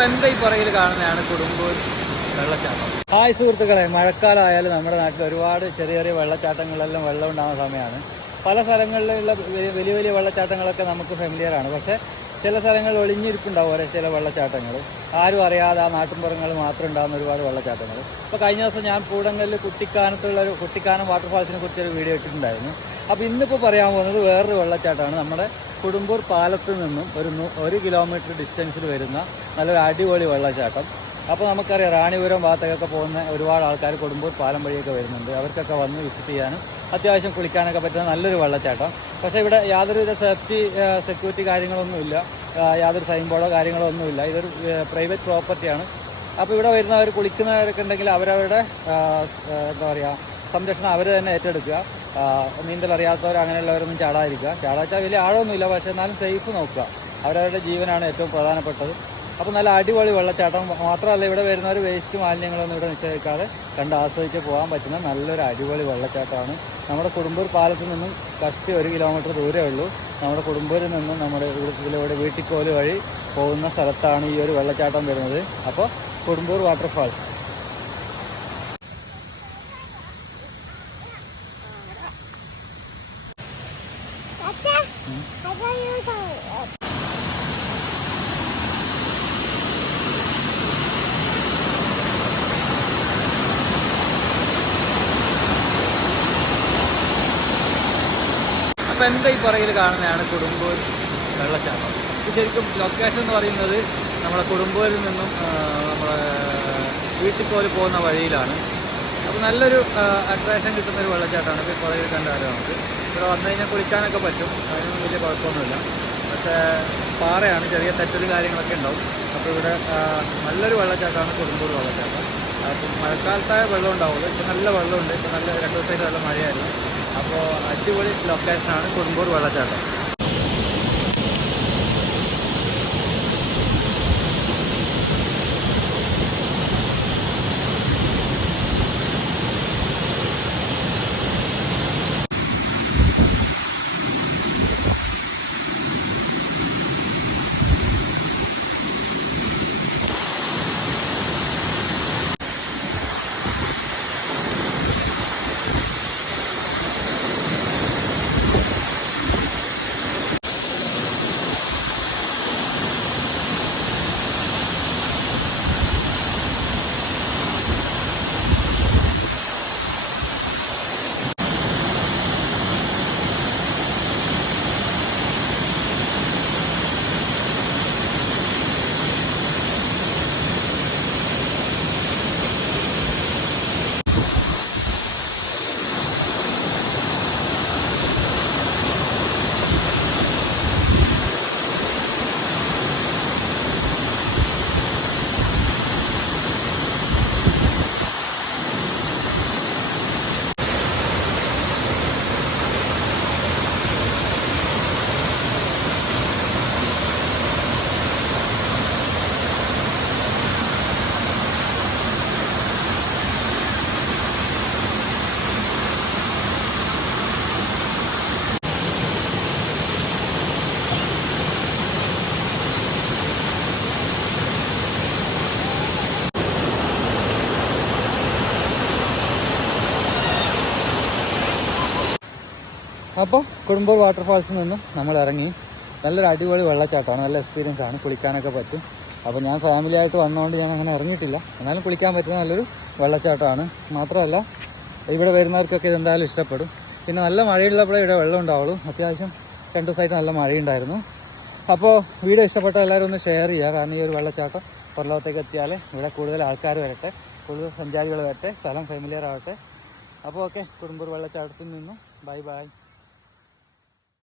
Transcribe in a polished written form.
അപ്പോൾ എൻ്റെ ഈ പുറകിൽ കാണുന്നതാണ് കൊടുമ്പൂർ വെള്ളച്ചാട്ടം. ഹായ് സുഹൃത്തുക്കളെ, മഴക്കാലമായാലും നമ്മുടെ നാട്ടിൽ ഒരുപാട് ചെറിയ ചെറിയ വെള്ളച്ചാട്ടങ്ങളെല്ലാം വെള്ളം ഉണ്ടാകുന്ന സമയമാണ്. പല സ്ഥലങ്ങളിലുള്ള വലിയ വലിയ വെള്ളച്ചാട്ടങ്ങളൊക്കെ നമുക്ക് ഫെമിലിയറാണ്. പക്ഷേ ചില സ്ഥലങ്ങളിൽ ഒളിഞ്ഞിരിപ്പുണ്ടാവും ഓരോ ചില വെള്ളച്ചാട്ടങ്ങൾ, ആരും അറിയാതെ ആ നാട്ടിൻപുറങ്ങളിൽ മാത്രം ഉണ്ടാകുന്ന ഒരുപാട് വെള്ളച്ചാട്ടങ്ങൾ. ഇപ്പോൾ കഴിഞ്ഞ ദിവസം ഞാൻ പൂടങ്കലിൽ കുട്ടിക്കാനം വാട്ടർഫാൾസിനെ കുറിച്ചൊരു വീഡിയോ ഇട്ടിട്ടുണ്ടായിരുന്നു. അപ്പോൾ ഇന്നിപ്പോൾ പറയാൻ പോകുന്നത് വേറൊരു വെള്ളച്ചാട്ടമാണ്. നമ്മുടെ കൊടുമ്പൂർ പാലത്ത് നിന്നും ഒരു കിലോമീറ്റർ ഡിസ്റ്റൻസിൽ വരുന്ന നല്ലൊരു അടിപൊളി വെള്ളച്ചാട്ടം. അപ്പോൾ നമുക്കറിയാം, റാണിപുരം ഭാഗത്തേക്കൊക്കെ പോകുന്ന ഒരുപാട് ആൾക്കാർ കൊടുമ്പൂർ പാലം വഴിയൊക്കെ വരുന്നുണ്ട്. അവർക്കൊക്കെ വന്ന് വിസിറ്റ് ചെയ്യാനും അത്യാവശ്യം കുളിക്കാനൊക്കെ പറ്റുന്ന നല്ലൊരു വെള്ളച്ചാട്ടം. പക്ഷേ ഇവിടെ യാതൊരുവിധ സെക്യൂരിറ്റി കാര്യങ്ങളൊന്നുമില്ല, യാതൊരു സൈൻ ബോർഡോ കാര്യങ്ങളോ ഒന്നുമില്ല. ഇതൊരു പ്രൈവറ്റ് പ്രോപ്പർട്ടിയാണ്. അപ്പോൾ ഇവിടെ വരുന്നവർ കുളിക്കുന്നവരൊക്കെ ഉണ്ടെങ്കിൽ അവരവരുടെ എന്താ പറയുക സംരക്ഷണം അവർ തന്നെ ഏറ്റെടുക്കുക. നീന്തൽ അറിയാത്തവർ അങ്ങനെയുള്ളവരൊന്നും ചാടാതിരിക്കുക. ചാടാച്ചാൽ വലിയ ആഴമൊന്നുമില്ല, പക്ഷേ എന്നാലും സേഫ് നോക്കുക. അവരവരുടെ ജീവനാണ് ഏറ്റവും പ്രധാനപ്പെട്ടത്. അപ്പോൾ നല്ല അടിപൊളി വെള്ളച്ചാട്ടം മാത്രമല്ല, ഇവിടെ വരുന്നവർ വേസ്റ്റ് മാലിന്യങ്ങളൊന്നും ഇവിടെ നിക്ഷേപിക്കാതെ കണ്ട് ആസ്വദിച്ച് പോകാൻ പറ്റുന്ന നല്ലൊരു അടിപൊളി വെള്ളച്ചാട്ടമാണ്. നമ്മുടെ കൊടുമ്പൂർ പാലത്തിൽ നിന്നും കഷ്ടി 1 കിലോമീറ്റർ ദൂരമേ ഉള്ളൂ. നമ്മുടെ കൊടുമ്പൂരിൽ നിന്നും നമ്മുടെ ഇതിലൂടെ വീട്ടിക്കോല് വഴി പോകുന്ന സ്ഥലത്താണ് ഈ ഒരു വെള്ളച്ചാട്ടം വരുന്നത്. അപ്പോൾ കൊടുമ്പൂർ വാട്ടർഫാൾസ്. അപ്പോൾ എൻ്റെ ഈ പുറകിൽ കാണുന്നതാണ് കൊടുമ്പൂർ വെള്ളച്ചാട്ടം. ഇത് ശരിക്കും ലൊക്കേഷൻ എന്ന് പറയുന്നത് നമ്മുടെ കൊടുമ്പൂരിൽ നിന്നും നമ്മുടെ വീട്ടിക്കോല് പോകുന്ന വഴിയിലാണ്. അപ്പോൾ നല്ലൊരു അട്രാക്ഷൻ കിട്ടുന്നൊരു വെള്ളച്ചാട്ടമാണ്. ഇപ്പോൾ പുറകിൽ കണ്ടാലും നമുക്ക് ഇവിടെ വന്നു കഴിഞ്ഞാൽ കുളിക്കാനൊക്കെ പറ്റും, അതിനൊന്നും വലിയ കുഴപ്പമൊന്നുമില്ല. പക്ഷേ പാറയാണ്, ചെറിയ തെറ്റൽ കാര്യങ്ങളൊക്കെ ഉണ്ടാവും. അപ്പോൾ ഇവിടെ നല്ലൊരു വെള്ളച്ചാട്ടമാണ് കൊടുമ്പൂർ വെള്ളച്ചാട്ടം. അപ്പം മഴക്കാലത്തായ വെള്ളം ഉണ്ടാവുള്ളൂ. ഇപ്പോൾ നല്ല വെള്ളമുണ്ട്. ഇപ്പോൾ നല്ല 2 ദിവസമായിട്ട് നല്ല മഴയായിരുന്നു. അപ്പോൾ അടിപൊളി ലൊക്കേഷനാണ് കൊടുമ്പൂർ വെള്ളച്ചാട്ടം. അപ്പോൾ കൊടുമ്പൂർ വാട്ടർഫാൾസിൽ നിന്നും നമ്മൾ ഇറങ്ങി. നല്ലൊരു അടിപൊളി വെള്ളച്ചാട്ടമാണ്, നല്ല എക്സ്പീരിയൻസ് ആണ്, കുളിക്കാനൊക്കെ പറ്റും. അപ്പോൾ ഞാൻ ഫാമിലി ആയിട്ട് വന്നതുകൊണ്ട് ഞാൻ അങ്ങനെ ഇറങ്ങിയിട്ടില്ല, എന്നാലും കുളിക്കാൻ പറ്റുന്ന നല്ലൊരു വെള്ളച്ചാട്ടമാണ്. മാത്രമല്ല ഇവിടെ വരുന്നവർക്കൊക്കെ ഇതെന്തായാലും ഇഷ്ടപ്പെടും. പിന്നെ നല്ല മഴയുള്ളപ്പോഴേ ഇവിടെ വെള്ളം ഉണ്ടാവുള്ളൂ. അത്യാവശ്യം 2 ദിവസമായിട്ട് നല്ല മഴയുണ്ടായിരുന്നു. അപ്പോൾ വീഡിയോ ഇഷ്ടപ്പെട്ട എല്ലാവരും ഒന്ന് ഷെയർ ചെയ്യുക. കാരണം ഈ ഒരു വെള്ളച്ചാട്ടം പുറലോകത്തേക്ക് എത്തിയാൽ ഇവിടെ കൂടുതൽ ആൾക്കാർ വരട്ടെ, കൂടുതൽ സഞ്ചാരികൾ വരട്ടെ, സ്ഥലം ഫെമിലിയർ ആവട്ടെ. അപ്പോൾ ഓക്കെ, കൊടുമ്പൂർ വെള്ളച്ചാട്ടത്തിൽ നിന്നും ബൈ ബൈ.